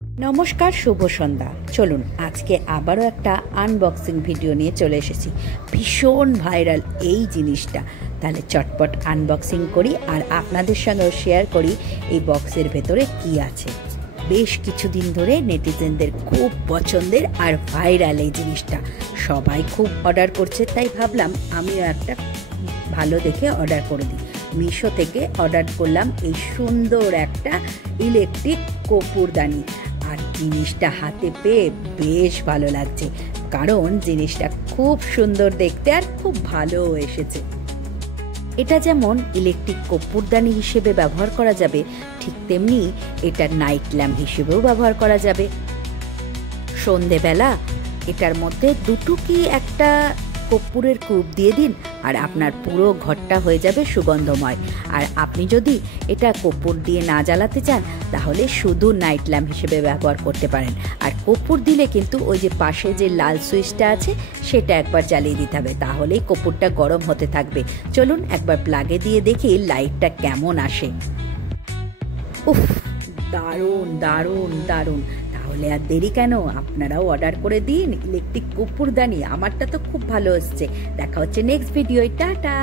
নমস্কার, শুভ সন্ধ্যা। চলুন আজকে আবারও একটা আনবক্সিং ভিডিও নিয়ে চলে এসেছি। ভীষণ ভাইরাল এই জিনিসটা, তাহলে চটপট আনবক্সিং করি আর আপনাদের সঙ্গেও শেয়ার করি এই বক্সের ভেতরে কি আছে। বেশ কিছুদিন ধরে নেটিজেনদের খুব পছন্দের আর ভাইরাল এই জিনিসটা, সবাই খুব অর্ডার করছে, তাই ভাবলাম আমিও একটা ভালো দেখে অর্ডার করে দিই। মিশো থেকে অর্ডার করলাম এই সুন্দর একটা ইলেকট্রিক কর্পূরদানি। আর জিনিসটা হাতে পেয়ে বেশ ভালো লাগছে, কারণ জিনিসটা খুব সুন্দর দেখতে আর খুব ভালোও এসেছে। এটা যেমন ইলেকট্রিক কর্পূরদানি হিসেবে ব্যবহার করা যাবে, ঠিক তেমনি এটা নাইট ল্যাম্প হিসেবেও ব্যবহার করা যাবে। সন্ধেবেলা এটার মধ্যে দুটো কি একটা কর্পূরের কূপ দিয়ে দিন আর আপনার পুরো ঘরটা হয়ে যাবে সুগন্ধময়। আর আপনি যদি এটা কর্পূর দিয়ে না জ্বালাতে চান, তাহলে শুধু নাইট ল্যাম্প হিসেবে ব্যবহার করতে পারেন। আর কর্পূর দিলে কিন্তু ওই যে পাশে যে লাল সুইচটা আছে সেটা একবার জ্বালিয়ে দিতে হবে, তাহলেই কর্পূরটা গরম হতে থাকবে। চলুন একবার প্লাগে দিয়ে দেখি লাইটটা কেমন আসে। উফ, দারুণ দারুণ দারুণ! তাহলে আর দেরি কেন, আপনারাও অর্ডার করে দিন ইলেকট্রিক কর্পূরদানি। আমারটা তো খুব ভালো এসছে। দেখা হচ্ছে নেক্সট ভিডিও। টাটা।